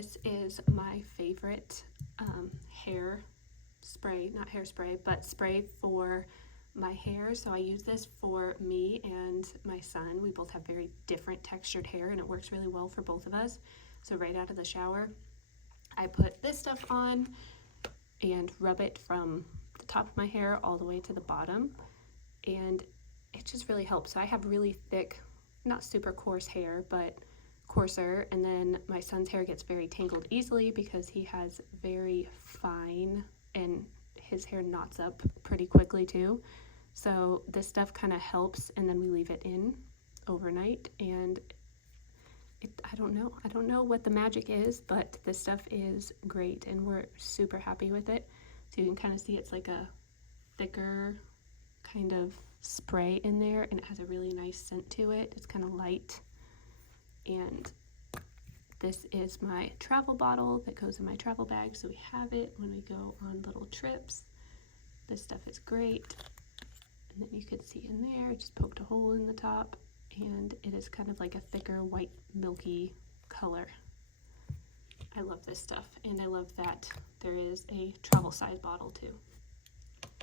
This is my favorite hair spray, not hairspray, but spray for my hair. So I use this for me and my son. We both have very different textured hair and it works really well for both of us. So right out of the shower, I put this stuff on and rub it from the top of my hair all the way to the bottom, and it just really helps. So I have really thick, not super coarse hair, but coarser, and then my son's hair gets very tangled easily because he has very fine, and his hair knots up pretty quickly too. So this stuff kind of helps, and then we leave it in overnight, and I don't know what the magic is, but this stuff is great and we're super happy with it. So you can kind of see it's like a thicker kind of spray in there, and it has a really nice scent to it. It's kind of light. And this is my travel bottle that goes in my travel bag, so we have it when we go on little trips. This stuff is great. And then you can see in there, I just poked a hole in the top, and it is kind of like a thicker white milky color. I love this stuff, and I love that there is a travel size bottle too.